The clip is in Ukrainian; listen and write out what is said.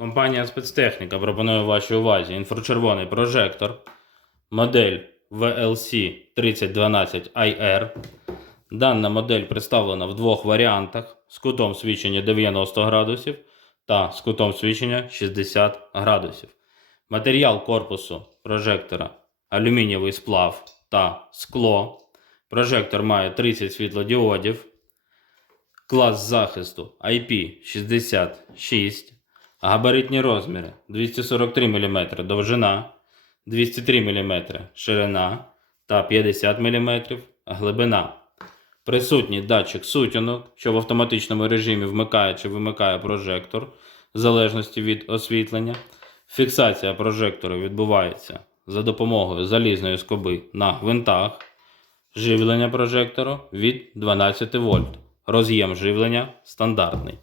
Компанія спецтехніка пропонує вашій увазі інфрачервоний прожектор, модель VLC 3012 IR. Дана модель представлена в двох варіантах з кутом свічення 90 градусів та з кутом свічення 60 градусів. Матеріал корпусу прожектора алюмінієвий сплав та скло. Прожектор має 30 світлодіодів. Клас захисту IP66. Габаритні розміри 243 мм довжина, 203 мм ширина та 50 мм глибина. Присутній датчик сутінок, що в автоматичному режимі вмикає чи вимикає прожектор в залежності від освітлення. Фіксація прожектору відбувається за допомогою залізної скоби на гвинтах. Живлення прожектору від 12 вольт. Роз'єм живлення стандартний.